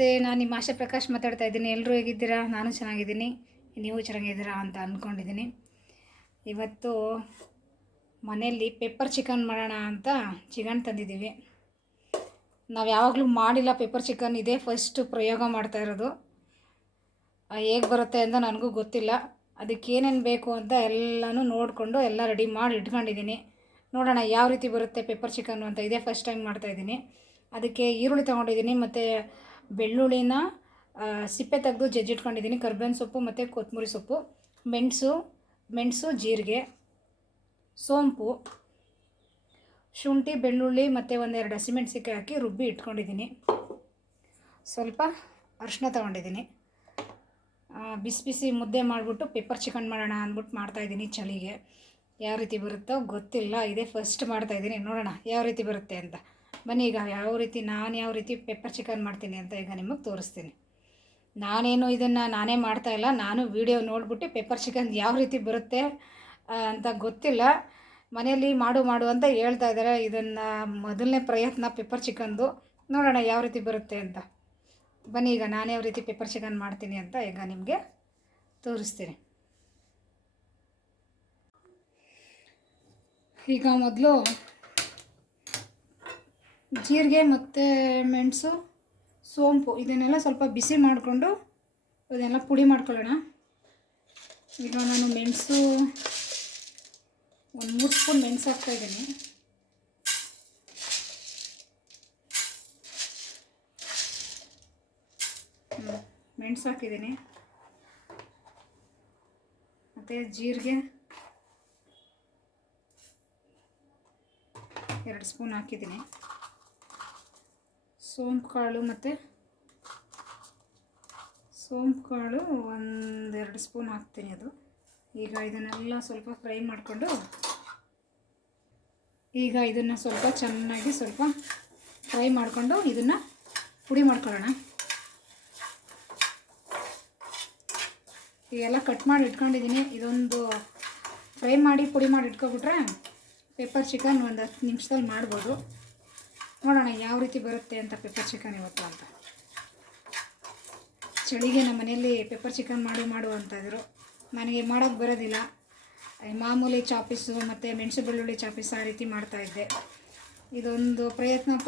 ನಮಸ್ತೆ, ನಾನು ನಿಮ್ಮ ಆಶಾ ಪ್ರಕಾಶ್ ಮಾತಾಡ್ತಾ ಇದ್ದೀನಿ. ಎಲ್ಲರೂ ಹೇಗಿದ್ದೀರಾ? ನಾನು ಚೆನ್ನಾಗಿದ್ದೀನಿ, ನೀವು ಚೆನ್ನಾಗಿದ್ದೀರಾ ಅಂತ ಅಂದ್ಕೊಂಡಿದ್ದೀನಿ. ಇವತ್ತು ಮನೆಯಲ್ಲಿ ಪೆಪ್ಪರ್ ಚಿಕನ್ ಮಾಡೋಣ ಅಂತ ಚಿಕನ್ ತಂದಿದ್ದೀವಿ. ನಾವು ಯಾವಾಗಲೂ ಮಾಡಿಲ್ಲ ಪೆಪ್ಪರ್ ಚಿಕನ್, ಇದೇ ಫಸ್ಟ್ ಪ್ರಯೋಗ ಮಾಡ್ತಾ ಇರೋದು. ಹೇಗೆ ಬರುತ್ತೆ ಅಂತ ನನಗೂ ಗೊತ್ತಿಲ್ಲ. ಅದಕ್ಕೆ ಏನೇನು ಬೇಕು ಅಂತ ಎಲ್ಲನೂ ನೋಡಿಕೊಂಡು ಎಲ್ಲ ರೆಡಿ ಮಾಡಿ ಇಟ್ಕೊಂಡಿದ್ದೀನಿ. ನೋಡೋಣ ಯಾವ ರೀತಿ ಬರುತ್ತೆ ಪೆಪ್ಪರ್ ಚಿಕನ್ನು ಅಂತ. ಇದೇ ಫಸ್ಟ್ ಟೈಮ್ ಮಾಡ್ತಾಯಿದ್ದೀನಿ. ಅದಕ್ಕೆ ಈರುಳ್ಳಿ ತೊಗೊಂಡಿದ್ದೀನಿ ಮತ್ತು ಬೆಳ್ಳುಳ್ಳಿನ ಸಿಪ್ಪೆ ತೆಗೆದು ಜಜ್ಜಿಟ್ಕೊಂಡಿದ್ದೀನಿ, ಕರ್ಬೇವಿನ ಸೊಪ್ಪು ಮತ್ತು ಕೊತ್ತಂಬರಿ ಸೊಪ್ಪು, ಮೆಣಸು, ಜೀರಿಗೆ, ಸೋಂಪು, ಶುಂಠಿ, ಬೆಳ್ಳುಳ್ಳಿ ಮತ್ತು ಒಂದೆರಡು ಹಸಿಮೆಣಸಿನ್ಕಾಯಿ ಹಾಕಿ ರುಬ್ಬಿ ಇಟ್ಕೊಂಡಿದ್ದೀನಿ. ಸ್ವಲ್ಪ ಅರಿಶಿನ ತೊಗೊಂಡಿದ್ದೀನಿ. ಬಿಸಿ ಬಿಸಿ ಮುದ್ದೆ ಮಾಡಿಬಿಟ್ಟು ಪೆಪ್ಪರ್ ಚಿಕನ್ ಮಾಡೋಣ ಅಂದ್ಬಿಟ್ಟು ಮಾಡ್ತಾಯಿದ್ದೀನಿ ಚಳಿಗೆ. ಯಾವ ರೀತಿ ಬರುತ್ತೋ ಗೊತ್ತಿಲ್ಲ, ಇದೇ ಫಸ್ಟ್ ಮಾಡ್ತಾಯಿದ್ದೀನಿ. ನೋಡೋಣ ಯಾವ ರೀತಿ ಬರುತ್ತೆ ಅಂತ. ಬನ್ನಿ ಈಗ ನಾನು ಯಾವ ರೀತಿ ಪೆಪ್ಪರ್ ಚಿಕನ್ ಮಾಡ್ತೀನಿ ಅಂತ ಈಗ ನಿಮಗೆ ತೋರಿಸ್ತೀನಿ. ನಾನೇನು ಇದನ್ನು ನಾನೇ ಮಾಡ್ತಾಯಿಲ್ಲ, ನಾನು ವಿಡಿಯೋ ನೋಡಿಬಿಟ್ಟು ಪೆಪ್ಪರ್ ಚಿಕನ್ ಯಾವ ರೀತಿ ಬರುತ್ತೆ ಅಂತ ಗೊತ್ತಿಲ್ಲ. ಮನೆಯಲ್ಲಿ ಮಾಡು ಅಂತ ಹೇಳ್ತಾ ಇದ್ದಾರೆ. ಇದನ್ನು ಮೊದಲನೇ ಪ್ರಯತ್ನ ಪೆಪ್ಪರ್ ಚಿಕನ್ದು. ನೋಡೋಣ ಯಾವ ರೀತಿ ಬರುತ್ತೆ ಅಂತ. ಬನ್ನಿ ಈಗ ನಾನು ಯಾವ ರೀತಿ ಪೆಪ್ಪರ್ ಚಿಕನ್ ಮಾಡ್ತೀನಿ ಅಂತ ಈಗ ನಿಮಗೆ ತೋರಿಸ್ತೀನಿ. ಈಗ ಮೊದಲು ಜೀರಿಗೆ ಮತ್ತು ಮೆಣಸು, ಸೋಂಪು ಇದನ್ನೆಲ್ಲ ಸ್ವಲ್ಪ ಬಿಸಿ ಮಾಡಿಕೊಂಡು ಇದನ್ನೆಲ್ಲ ಪುಡಿ ಮಾಡ್ಕೊಳ್ಳೋಣ. ಈಗ ನಾನು ಮೆಣಸು ಒಂದು 3 ಸ್ಪೂನ್ ಮೆಣಸು ಹಾಕ್ತಾಯಿದ್ದೀನಿ. ಮೆಣಸು ಹಾಕಿದ್ದೀನಿ ಮತ್ತು ಜೀರಿಗೆ 2 ಸ್ಪೂನ್ ಹಾಕಿದ್ದೀನಿ. ಸೋಂಪು ಕಾಳು 1-2 ಸ್ಪೂನ್ ಹಾಕ್ತೀನಿ. ಅದು ಈಗ ಇದನ್ನೆಲ್ಲ ಸ್ವಲ್ಪ ಫ್ರೈ ಮಾಡಿಕೊಂಡು ಈಗ ಇದನ್ನು ಸ್ವಲ್ಪ ಚೆನ್ನಾಗಿ ಫ್ರೈ ಮಾಡಿಕೊಂಡು ಇದನ್ನು ಪುಡಿ ಮಾಡ್ಕೊಳ್ಳೋಣ. ಈಗೆಲ್ಲ ಕಟ್ ಮಾಡಿ ಇಟ್ಕೊಂಡಿದ್ದೀನಿ. ಇದೊಂದು ಫ್ರೈ ಮಾಡಿ ಪುಡಿ ಮಾಡಿ ಇಟ್ಕೊಬಿಟ್ರೆ ಪೆಪ್ಪರ್ ಚಿಕನ್ ಒಂದು 10 ನಿಮಿಷದಲ್ಲಿ ಮಾಡ್ಬೋದು. ನೋಡೋಣ ಯಾವ ರೀತಿ ಬರುತ್ತೆ ಅಂತ ಪೆಪ್ಪರ್ ಚಿಕನ್ ಇವತ್ತು ಅಂತ. ಚಳಿಗೆ ನಮ್ಮ ಮನೆಯಲ್ಲಿ ಪೆಪ್ಪರ್ ಚಿಕನ್ ಮಾಡು ಅಂತಾಯಿದ್ರು. ನನಗೆ ಮಾಡೋಕ್ಕೆ ಬರೋದಿಲ್ಲ. ಮಾಮೂಲಿ ಚಾಪೀಸು ಮತ್ತು ಮೆಣಸು ಬೆಳ್ಳುಳ್ಳಿ ಚಾಪೀಸ್ ಆ ರೀತಿ ಮಾಡ್ತಾಯಿದ್ದೆ. ಇದೊಂದು ಪ್ರಯತ್ನ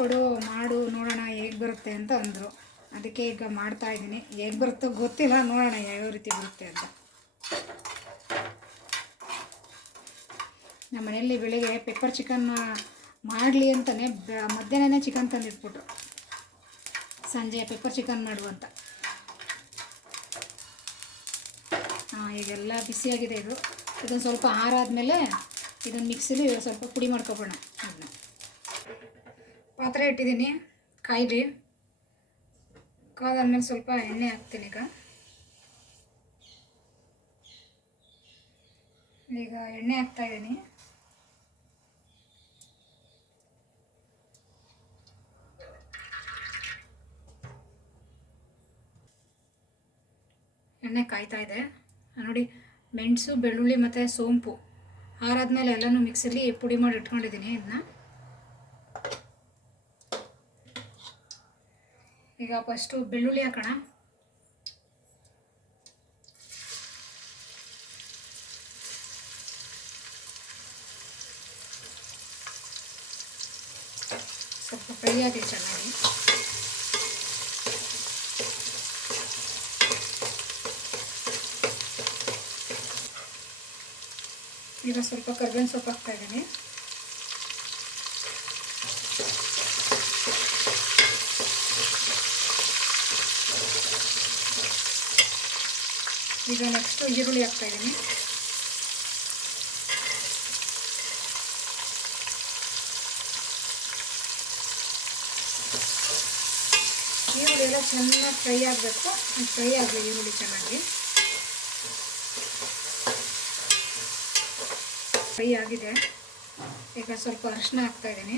ಮಾಡು ನೋಡೋಣ ಹೇಗೆ ಬರುತ್ತೆ ಅಂತ ಅಂದರು. ಅದಕ್ಕೆ ಈಗ ಮಾಡ್ತಾಯಿದ್ದೀನಿ. ಹೇಗೆ ಬರುತ್ತೋ ಗೊತ್ತಿಲ್ಲ, ನೋಡೋಣ ಯಾವ ರೀತಿ ಬರುತ್ತೆ ಅಂತ. ನಮ್ಮ ಮನೆಯಲ್ಲಿ ಬೆಳಿಗ್ಗೆ ಪೆಪ್ಪರ್ ಚಿಕನ್ ಮಾಡಲಿ ಅಂತಲೇ ಮಧ್ಯಾಹ್ನನೇ ಚಿಕನ್ ತಂದಿಟ್ಬಿಟ್ರು, ಸಂಜೆ ಪೆಪ್ಪರ್ ಚಿಕನ್ ಮಾಡುವಂತ. ಈಗೆಲ್ಲ ಬಿಸಿಯಾಗಿದೆ. ಇದನ್ನು ಸ್ವಲ್ಪ ಆರಾದಮೇಲೆ ಇದನ್ನು ಮಿಕ್ಸಿಲಿ ಸ್ವಲ್ಪ ಪುಡಿ ಮಾಡ್ಕೊಬೋಣ. ಅದನ್ನ ಪಾತ್ರೆ ಇಟ್ಟಿದ್ದೀನಿ, ಕಾದಾದ್ಮೇಲೆ ಸ್ವಲ್ಪ ಎಣ್ಣೆ ಹಾಕ್ತೀನಿ. ಈಗ ಎಣ್ಣೆ ಹಾಕ್ತಾಯಿದ್ದೀನಿ. ಎಣ್ಣೆ ಕಾಯ್ತಾ ಇದೆ ನೋಡಿ. ಮೆಣಸು, ಬೆಳ್ಳುಳ್ಳಿ ಮತ್ತು ಸೋಂಪು ಆರಾದ್ಮೇಲೆ ಎಲ್ಲನೂ ಮಿಕ್ಸಿಲಿ ಪುಡಿ ಮಾಡಿ ಇಟ್ಕೊಂಡಿದ್ದೀನಿ. ಇದನ್ನ ಈಗ ಫಸ್ಟು ಬೆಳ್ಳುಳ್ಳಿ ಹಾಕೋಣ. ಸ್ವಲ್ಪ ಫ್ರೈ ಆಗಿ ಚೆನ್ನಾಗಿ. ಈಗ ಸ್ವಲ್ಪ ಕರ್ಬೇವಿನ ಸೊಪ್ಪು ಹಾಕ್ತಾಯಿದ್ದೀನಿ. ಈಗ ನೆಕ್ಸ್ಟು ಈರುಳ್ಳಿ ಹಾಕ್ತಾಯಿದ್ದೀನಿ. ಈರುಳ್ಳಿ ಎಲ್ಲ ಚೆನ್ನಾಗಿ ಫ್ರೈ ಆಗಬೇಕು. ಫ್ರೈ ಆಗಲಿ ಈರುಳ್ಳಿ ಚೆನ್ನಾಗಿ. ಫ್ರೈ ಆಗಿದೆ. ಈಗ ಸ್ವಲ್ಪ ಅರಿಶಿನ ಹಾಕ್ತಾಯಿದ್ದೀನಿ.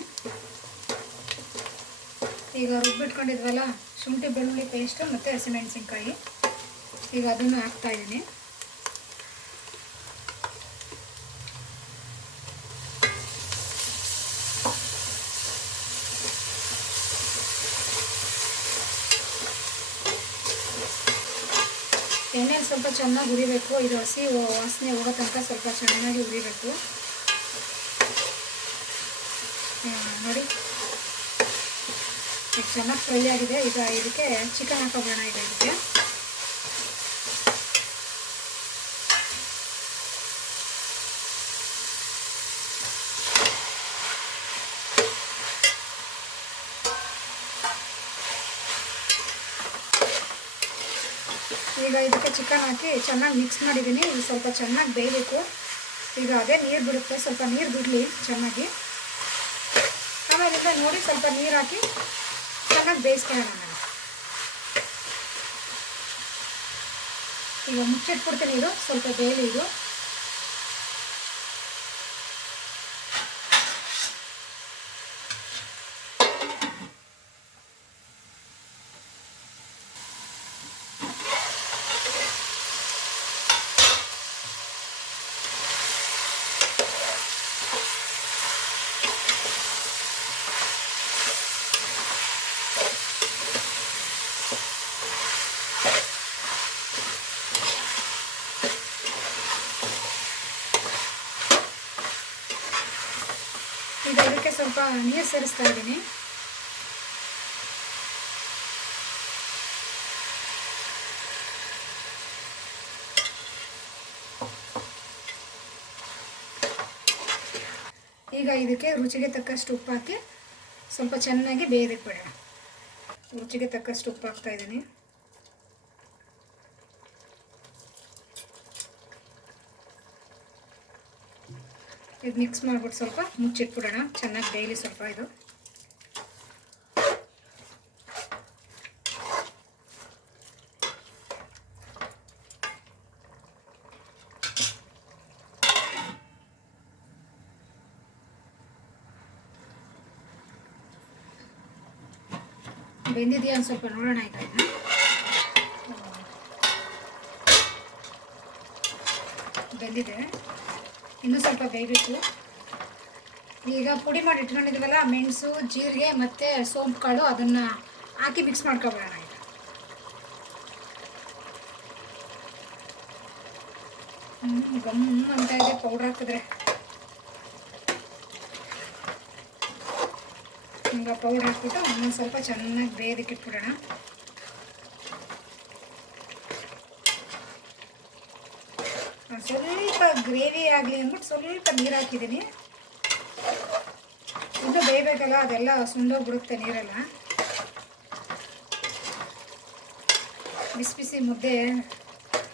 ಈಗ ರುಬ್ಬಿಟ್ಕೊಂಡಿದ್ವಲ್ಲ ಶುಂಠಿ ಬೆಳ್ಳುಳ್ಳಿ ಪೇಸ್ಟು ಮತ್ತು ಹಸಿಮೆಣಸಿನ್ಕಾಯಿ, ಈಗ ಅದನ್ನು ಹಾಕ್ತಾಯಿದ್ದೀನಿ. ಸ್ವಲ್ಪ ಚೆನ್ನಾಗಿ ಹುರಿಬೇಕು. ಇದು ಹಸಿ ವಾಸನೆ ಹೋಗೋ ತನಕ ಸ್ವಲ್ಪ ಚೆನ್ನಾಗಿ ಹುರಿಬೇಕು. ನೋಡಿ ಈಗ ಚೆನ್ನಾಗಿ ಫ್ರೈ ಆಗಿದೆ. ಈಗ ಇದಕ್ಕೆ ಚಿಕನ್ ಹಾಕೋಬೋಣ. ಈಗ ಇದಕ್ಕೆ ಚಿಕನ್ ಹಾಕಿ ಚೆನ್ನಾಗಿ ಮಿಕ್ಸ್ ಮಾಡಿದ್ದೀನಿ. ಇದು ಸ್ವಲ್ಪ ಚೆನ್ನಾಗಿ ಬೇಯಬೇಕು. ಈಗ ಅದೇ ನೀರು ಬಿಡುತ್ತೆ, ಸ್ವಲ್ಪ ನೀರು ಬಿಡಲಿ ಚೆನ್ನಾಗಿ. ಆಮೇಲಿಂದ ನೋಡಿ ಸ್ವಲ್ಪ ನೀರು ಹಾಕಿ ಚೆನ್ನಾಗಿ ಬೇಯಿಸ್ಕೊಳ್ಳೋಣ. ಈಗ ಮುಚ್ಚಿಟ್ಬಿಡ್ತೀನಿ. ಇದು ಸ್ವಲ್ಪ ಬೇಯಲಿ. ಇದು ಇದಕ್ಕೆ ಸ್ವಲ್ಪ ನೀರು ಸೇರಿಸ್ತಾ ಇದ್ದೀನಿ. ಈಗ ಇದಕ್ಕೆ ರುಚಿಗೆ ತಕ್ಕಷ್ಟು ಉಪ್ಪು ಹಾಕಿ ಸ್ವಲ್ಪ ಚೆನ್ನಾಗಿ ಬೇಯೋದಕ್ಕೆ ಬಿಡೋಣ. ರುಚಿಗೆ ತಕ್ಕಷ್ಟು ಉಪ್ಪು ಹಾಕ್ತಾ ಇದ್ದೀನಿ. ಇದು ಮಿಕ್ಸ್ ಮಾಡ್ಬಿಟ್ಟು ಸ್ವಲ್ಪ ಮುಚ್ಚಿಟ್ಬಿಡೋಣ. ಚೆನ್ನಾಗಿ ಬೇಯಲಿ ಸ್ವಲ್ಪ ಇದು. ಬೆಂದಿದೆಯಾ ಒಂದು ಸ್ವಲ್ಪ ನೋಡೋಣ. ಈಗ ಇದನ್ನ ಬೆಂದಿದೆ, ಇನ್ನೂ ಸ್ವಲ್ಪ ಬೇಯಬೇಕು. ಈಗ ಪುಡಿ ಮಾಡಿ ಇಟ್ಕೊಂಡಿದ್ದೀವಲ್ಲ, ಮೆಣಸು, ಜೀರಿಗೆ ಮತ್ತು ಸೋಂಪು ಕಾಳು, ಅದನ್ನು ಹಾಕಿ ಮಿಕ್ಸ್ ಮಾಡ್ಕೊಬೇಡ. ಈಗ ಗಮ್ ಅಂತ ಇದೆ ಪೌಡ್ರ್ ಹಾಕಿದ್ರೆ. ಈಗ ಪೌಡ್ರ್ ಹಾಕ್ಬಿಟ್ಟು ಇನ್ನೊಂದು ಸ್ವಲ್ಪ ಚೆನ್ನಾಗಿ ಬೇಯೋದಕ್ಕೆ ಇಟ್ಬಿಡೋಣ. ಸ್ವಲ್ಪ ಗ್ರೇವಿ ಆಗಲಿ ಅಂದ್ಬಿಟ್ಟು ಸ್ವಲ್ಪ ನೀರು ಹಾಕಿದ್ದೀನಿ. ಇನ್ನೂ ಬೇಯಬೇಕಲ್ಲ, ಅದೆಲ್ಲ ಸುಂಡೋಗ್ಬಿಡುತ್ತೆ ನೀರೆಲ್ಲ. ಬಿಸಿ ಬಿಸಿ ಮುದ್ದೆ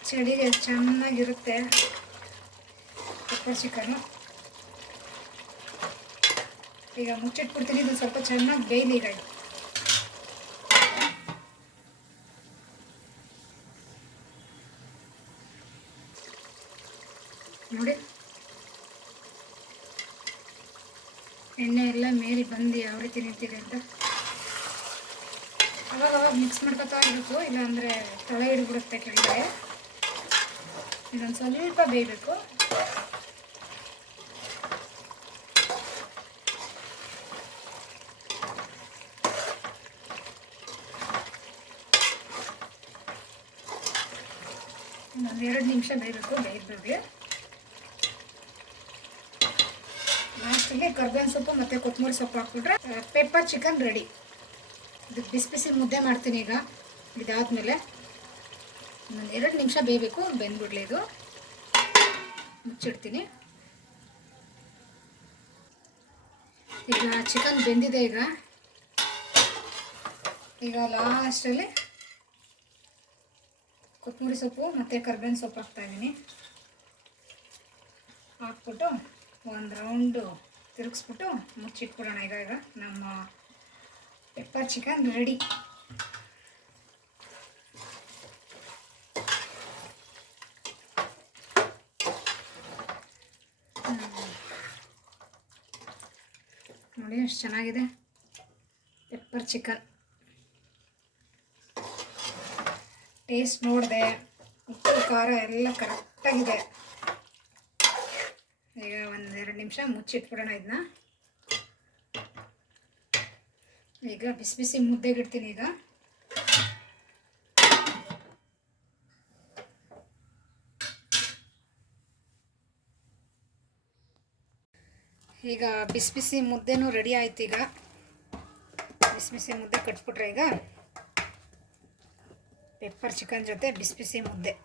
ಚಳಿಗೆ ಚೆನ್ನಾಗಿರುತ್ತೆ ಪೆಪ್ಪರ್ ಚಿಕನ್ನು. ಈಗ ಮುಚ್ಚಿಟ್ಬಿಡ್ತೀನಿ. ಇದು ಸ್ವಲ್ಪ ಚೆನ್ನಾಗಿ ಬೇಯಲಿ. ಈಗ ನೋಡಿ ಎಣ್ಣೆ ಎಲ್ಲ ಮೇಲೆ ಬಂದು ಯಾವ ರೀತಿ ನಿಂತಿದೆ ಅಂತ. ಅವಾಗ ಮಿಕ್ಸ್ ಮಾಡ್ಕೊತಾ ಇರಬೇಕು, ಇಲ್ಲಾಂದರೆ ತಳ ಹಿಡಿಬಿಡುತ್ತೆ ಕೆಳಗಡೆ. ಇದೊಂದು ಸ್ವಲ್ಪ ಬೇಯಬೇಕು. ಒಂದು 2 ನಿಮಿಷ ಬೇಯಬೇಕು. ಬೇಯಿದ್ಬಿಡಿ. ಲಾಸ್ಟಿಗೆ ಕರ್ಬೇವಿನ ಸೊಪ್ಪು ಮತ್ತು ಕೊತ್ತಂಬರಿ ಸೊಪ್ಪು ಹಾಕ್ಬಿಟ್ರೆ ಪೆಪ್ಪರ್ ಚಿಕನ್ ರೆಡಿ. ಇದು ಬಿಸಿ ಬಿಸಿ ಮುದ್ದೆ ಮಾಡ್ತೀನಿ. ಈಗ ಇದಾದಮೇಲೆ ಒಂದು 2 ನಿಮಿಷ ಬೇಯಬೇಕು. ಬೆಂದ್ಬಿಡ್ಲಿ. ಇದು ಮುಚ್ಚಿಡ್ತೀನಿ. ಈಗ ಚಿಕನ್ ಬೆಂದಿದೆ. ಈಗ ಲಾಸ್ಟಲ್ಲಿ ಕೊತ್ತಂಬರಿ ಸೊಪ್ಪು ಮತ್ತು ಕರ್ಬೇವಿನ ಸೊಪ್ಪು ಹಾಕ್ತಾಯಿದ್ದೀನಿ. ಹಾಕ್ಬಿಟ್ಟು ಒಂದು ರೌಂಡು ತಿರುಗಿಸ್ಬಿಟ್ಟು ಮುಚ್ಚಿಟ್ಬಿಡೋಣ. ಈಗ ನಮ್ಮ ಪೆಪ್ಪರ್ ಚಿಕನ್ ರೆಡಿ. ನೋಡಿ ಎಷ್ಟು ಚೆನ್ನಾಗಿದೆ ಪೆಪ್ಪರ್ ಚಿಕನ್. ಟೇಸ್ಟ್ ನೋಡಿದೆ, ಉಪ್ಪು ಖಾರ ಎಲ್ಲ ಕರೆಕ್ಟಾಗಿದೆ. ಈಗ ಒಂದು 2 ನಿಮಿಷ ಮುಚ್ಚಿಟ್ಬಿಡೋಣ ಇದನ್ನ. ಈಗ ಬಿಸಿ ಬಿಸಿ ಮುದ್ದೆಗಿಡ್ತೀನಿ. ಈಗ ಈಗ ಬಿಸಿ ಬಿಸಿ ಮುದ್ದೆನೂ ರೆಡಿ ಆಯ್ತು. ಈಗ ಬಿಸಿ ಬಿಸಿ ಮುದ್ದೆ ಕಟ್ಬಿಟ್ರೆ ಈಗ ಪೆಪ್ಪರ್ ಚಿಕನ್ ಜೊತೆ ಬಿಸಿ ಬಿಸಿ ಮುದ್ದೆ.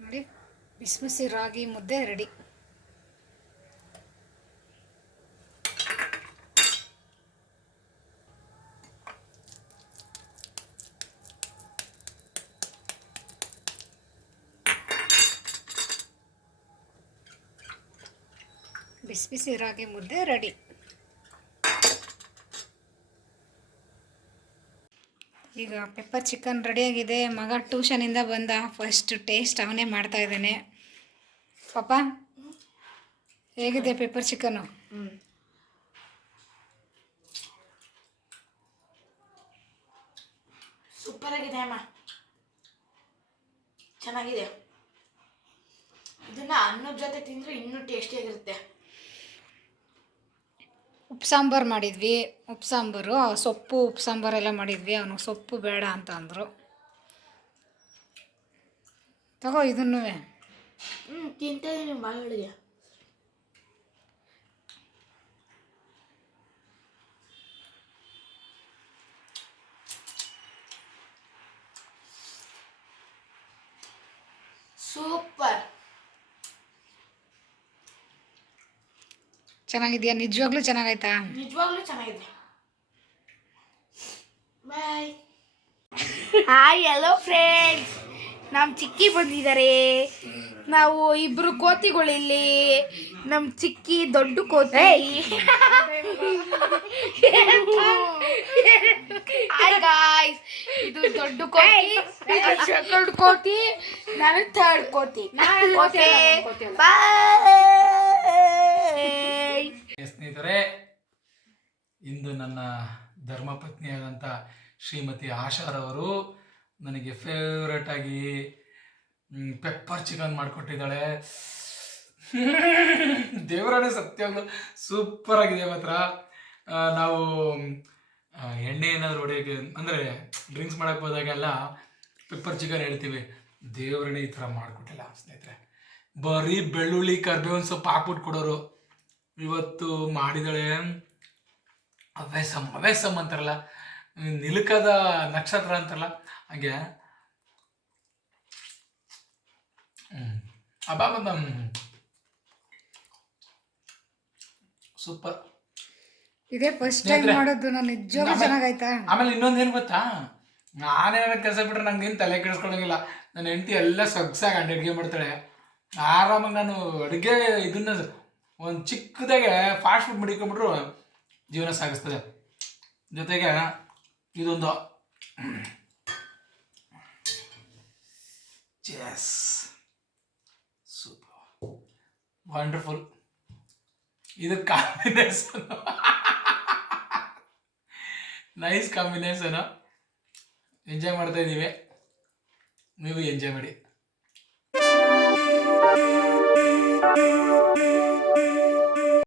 ನೋಡಿ, ಬಿಸಿ ಬಿಸಿ ರಾಗಿ ಮುದ್ದೆ ರೆಡಿ. ಬಿಸಿ ಬಿಸಿ ರಾಗಿ ಮುದ್ದೆ ರೆಡಿ. ಈಗ ಪೆಪ್ಪರ್ ಚಿಕನ್ ರೆಡಿಯಾಗಿದೆ. ಮಗ ಟ್ಯೂಷನಿಂದ ಬಂದ, ಫಸ್ಟ್ ಟೇಸ್ಟ್ ಅವನೇ ಮಾಡ್ತಾ ಇದ್ದಾನೆ. ಪಾಪ ಹೇಗಿದೆ ಪೆಪ್ಪರ್ ಚಿಕನ್ನು? ಸೂಪರ್ ಆಗಿದೆ ಅಮ್ಮ, ಚೆನ್ನಾಗಿದೆ. ಇದನ್ನ ಅನ್ನದ ಜೊತೆ ತಿಂದರೆ ಇನ್ನೂ ಟೇಸ್ಟಿಯಾಗಿರುತ್ತೆ. ಉಪ್ಪು ಸಾಂಬಾರು ಮಾಡಿದ್ವಿ. ಉಪ್ಪು ಸಾಂಬಾರು, ಸೊಪ್ಪು ಉಪ್ಪು ಸಾಂಬಾರೆಲ್ಲ ಮಾಡಿದ್ವಿ. ಅವನು ಸೊಪ್ಪು ಬೇಡ ಅಂತ ಅಂದರು. ತಗೋ ಇದನ್ನೂ. ತಿಂತಾ ಇದೀನಿ ಬಾಯಿಗೆ. ಸೂಪರ್. ಚೆನ್ನಾಗಿದೆಯಾ? ನಿಜವಾಗ್ಲೂ ಚೆನ್ನಾಗಾಯ್ತಾ? ನಿಜವಾಗ್ಲೂ ಚೆನ್ನಾಗಿದೆ. ಬಾಯ್. Hi, hello friends. ನಮ್ಮ ಚಿಕ್ಕಿ ಬಂದಿದ್ದಾರೆ. ನಾವು ಇಬ್ರು ಕೋತಿಗಳಿಲ್ಲಿ. ನಮ್ಮ ಚಿಕ್ಕಿ ದೊಡ್ಡ ಕೋತಿ. ಹಾಯ್ ಗಾಯ್ಸ್, ಇದು ದೊಡ್ಡ ಕೋತಿ, ಸೆಕೆಂಡ್ ಕೋತಿ, ನಾನು ಥರ್ಡ್ ಕೋತಿ. Okay bye. ಸ್ನೇಹಿತರೆ, ಇಂದು ನನ್ನ ಧರ್ಮಪತ್ನಿಯಾದಂಥ ಶ್ರೀಮತಿ ಆಶಾರವರು ನನಗೆ ಫೇವ್ರೇಟ್ ಆಗಿ ಪೆಪ್ಪರ್ ಚಿಕನ್ ಮಾಡಿಕೊಟ್ಟಿದ್ದಾಳೆ. ದೇವರೇ ಸತ್ಯವಾಗ್ಲೂ ಸೂಪರ್ ಆಗಿದೆ ಮಾತ್ರ. ನಾವು ಎಣ್ಣೆ ಏನಾದರೂ ಹೊಡೆಯೋಕ್ಕೆ ಅಂದರೆ ಡ್ರಿಂಕ್ಸ್ ಮಾಡೋಕ್ಕೆ ಹೋದಾಗೆಲ್ಲ ಪೆಪ್ಪರ್ ಚಿಕನ್ ಹೇಳ್ತೀವಿ. ದೇವರೇ ಈ ಥರ ಮಾಡಿಕೊಟ್ಟಿಲ್ಲ ಸ್ನೇಹಿತರೆ. ಬರೀ ಬೆಳ್ಳುಳ್ಳಿ ಕರ್ಬೇವಿನ ಸೊಪ್ಪು ಹಾಕ್ಬಿಟ್ಟು ಕೊಡೋರು. ಇವತ್ತು ಮಾಡಿದಳೆ ಅವೇಸಮ್ ಅಂತಾರಲ್ಲ, ನಿಲುಕದ ನಕ್ಷತ್ರ ಅಂತಾರಲ್ಲ, ಹಾಗೆ ಅಬ್ಬಾ ಸೂಪರ್. ಇದೇ ಫಸ್ಟ್ ಟೈಮ್ ಮಾಡೋದು ನಾನು. ನಿಜವಾಗ್ಲೂ ಚೆನ್ನಾಗಾಯ್ತಾ? ಆಮೇಲೆ ಇನ್ನೊಂದೇನು ಗೊತ್ತಾ, ನಾನೇನಾರ ಕೆಲಸ ಬಿಟ್ರೆ ನಂಗೇನು ತಲೆ ಕೆಡಿಸ್ಕೊಳಂಗಿಲ್ಲ. ನನ್ನ ಹೆಂಡತಿ ಎಲ್ಲ ಸೊಗಸಾಗಿ ಅಡುಗೆ ಮಾಡ್ತಾಳೆ. ಆರಾಮಾಗಿ ನಾನು ಅಡುಗೆ ಇದನ್ನ ಒಂದು ಚಿಕ್ಕದಾಗೆ ಫಾಸ್ಟ್ ಫುಡ್ ಮಡಿಕೊಂಡ್ಬಿಟ್ರು ಜೀವನ ಸಾಗಿಸ್ತದೆ. ಜೊತೆಗೆ ಇದೊಂದು ಚೆಸ್ ಸೂಪರ್ ವಂಡರ್ಫುಲ್. ಇದು ಕಾಂಬಿನೇಷನ್ ನೈಸ್ ಕಾಂಬಿನೇಷನು. ಎಂಜಾಯ್ ಮಾಡ್ತಾ ಇದ್ದೀವಿ, ನೀವು ಎಂಜಾಯ್ ಮಾಡಿ.